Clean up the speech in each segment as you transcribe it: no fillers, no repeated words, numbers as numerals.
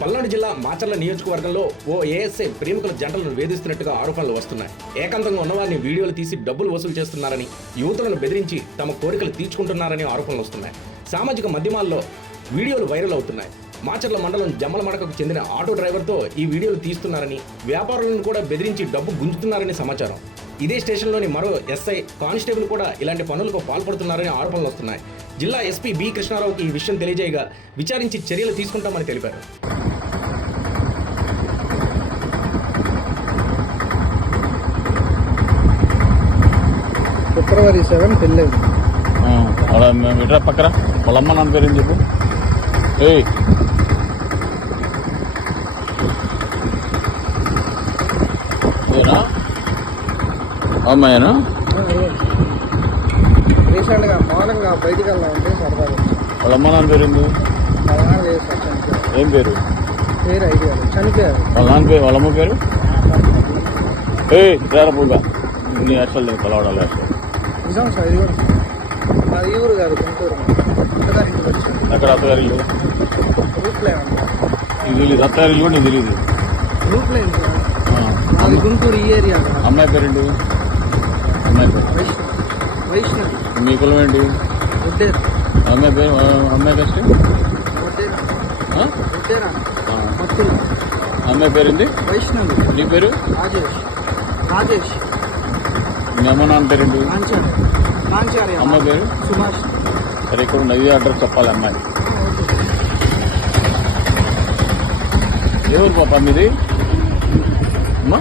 పల్నాడు జిల్లా మాచర్ల నియోజకవర్గంలో ఓ ఏఎస్ఐ ప్రేమికుల జంటలను వేధిస్తున్నట్టుగా ఆరోపణలు వస్తున్నాయి. ఏకాంతంగా ఉన్నవారిని వీడియోలు తీసి డబ్బులు వసూలు చేస్తున్నారని, యువతులను బెదిరించి తమ కోరికలు తీర్చుకుంటున్నారని ఆరోపణలు వస్తున్నాయి. సామాజిక మాధ్యమాల్లో వీడియోలు వైరల్ అవుతున్నాయి. మాచర్ల మండలం జమ్మలమడకకు చెందిన ఆటో డ్రైవర్తో ఈ వీడియోలు తీస్తున్నారని, వ్యాపారులను కూడా బెదిరించి డబ్బు గుంజుతున్నారని సమాచారం. ఇదే స్టేషన్లోని మరో ఎస్ఐ కానిస్టేబుల్ కూడా ఇలాంటి పనులకు పాల్పడుతున్నారని ఆరోపణలు వస్తున్నాయి. జిల్లా ఎస్పీ బి కృష్ణారావుకి ఈ విషయం తెలియజేయగా విచారించి చర్యలు తీసుకుంటామని తెలిపారు. ఫిబ్రవరి 7 పెళ్ళి ఇట్రా పక్కన వాళ్ళమ్మ నాన్న పేరు ఏం చెప్పు. అమ్మాయినా రీసెంట్ గా మార్నింగ్ బయటికి వెళ్ళామంటే సరదాగా వాళ్ళమ్మ నాన్న పేరు ఏంటి? వాళ్ళ నాన్న లేదు సార్, చనిపోయారు. ఏం పేరు? పేరు ఐడియా చనిపోయారు. వాళ్ళ నాన్న పేరు వాళ్ళమ్మ పేరు? తేరపుగా నీ అసలు కలవడాలి. నిజం సార్, ఇది కూడా మాది ఈ ఊరు కాదు, గుంటూరు. అత్తగారింటికి వచ్చాను. ఎక్కడ అత్తగారి ఇల్లు? రూట్లో ఇది తెలియదు. అత్తగారి ఇల్లు కూడా నీకు తెలియదు. రూట్లో అది గుంటూరు ఈ ఏరియా. అమ్మాయి పేరేంటి? అమ్మాయి పేరు వైష్ణవి. మీ కులం ఏంటి? ఉడ్డేరా. అమ్మాయి పేరు? అమ్మాయి కష్టం. ఉడ్డేరా మత్తులు. అమ్మాయి పేరేంటి? వైష్ణవి. నీ పేరు? రాజేష్. మీ అమ్మ నాన్న పేరేంటి? నాంచార్య. అమ్మాయి పేరు? సుభాష్. సరే, ఇక్కడ నవ్వి అడ్రస్ చెప్పాలి అమ్మాయి. ఎవరు పాప మీది? అమ్మా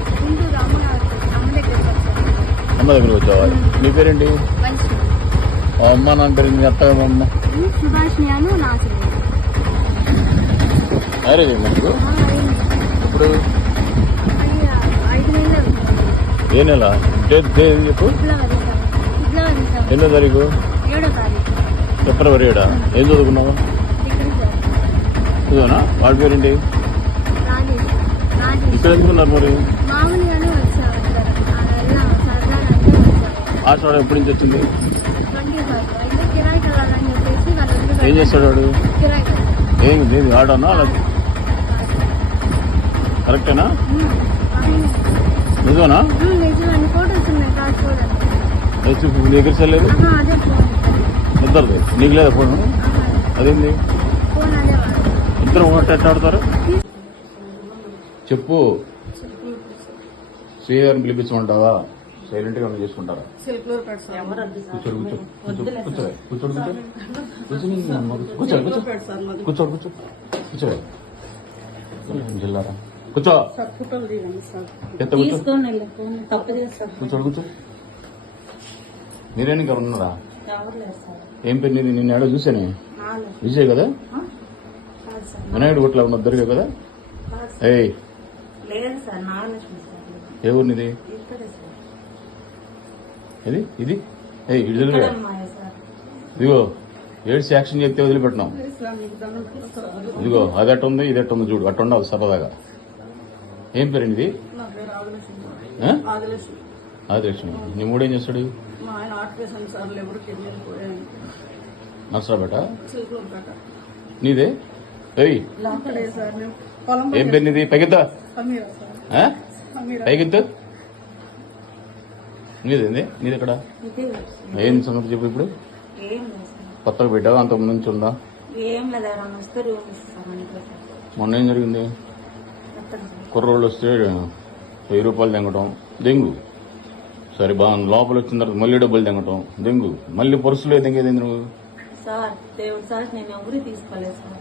అమ్మ దగ్గరికి వచ్చావా? నీ పేరేంటి? అమ్మ నాన్న పేరేంటి? అత్త అమ్మ అరే మీకు ఇప్పుడు ఏ నెల? డేట్ చెప్పు. ఎన్నో తారీఖు? ఫిబ్రవరి 7. ఏం చదువుకున్నావా? చదువునా? వాళ్ళ పేరేంటి? ఇక్కడ ఎందుకున్నారు మరి? ఆషాఢం ఎప్పటి నుంచి వచ్చింది? ఏం చేస్తాడు వాడు? ఏంది ఆడానా? అలా కరెక్టేనా? నిజమేనా? నీ దగ్గర చెల్లేదు ఇద్దరు. నీకు లేదా ఫోన్? అదేంది ఇద్దరు ఎట్లా ఆడతారు? చెప్పు. శ్రీగారిని పిలిపించమంటావా? సైలెంట్ గా చేసుకుంటారా? కూర్చో జిల్లారా కూర్చో. కూర్చో. మీరేని గారు ఉన్నారా? ఏం పేరు నీది? నిన్న ఏడో చూసానే. విజయ్ కదా? వినాయుడు గుట్ల ఉన్న దొరికే కదా? ఏ ఊరు నీది? ఇది ఇది ఇదిగో ఏడ్స్ యాక్షన్ చెప్తే వదిలిపెట్టినాం. ఇదిగో అది అట్ట ఉంది, ఇది అట్ట ఉంది, చూడు అట్ట ఉండాలి సరదాగా. ఏం పేరు ఇది? ఆదిలక్ష్మి. నీ మూడేం చేస్తాడు? నర్సరాపేట. నీదే? ఏం పేరు నీది? పైకెత్తా. పైకెత్తు. నీదేంది? నీది ఎక్కడ? ఏం సంగతి చెప్పు. ఇప్పుడు కొత్తగా పెట్టావా? అంత ముందు నుంచి ఉందా? మొన్న ఏం జరిగింది? కుర్రోళ్ళు వస్తే 1000 రూపాయలు తెంగటం, దెంగు. సరే బాగుంది. లోపల వచ్చిన తర్వాత మళ్ళీ డబ్బులు తెంగటం, దెంగు. మళ్ళీ పర్సులో తెంగేది నువ్వు? సార్ దేవుడు సార్, నేను ఎవరు తీసుకోలేదు సార్.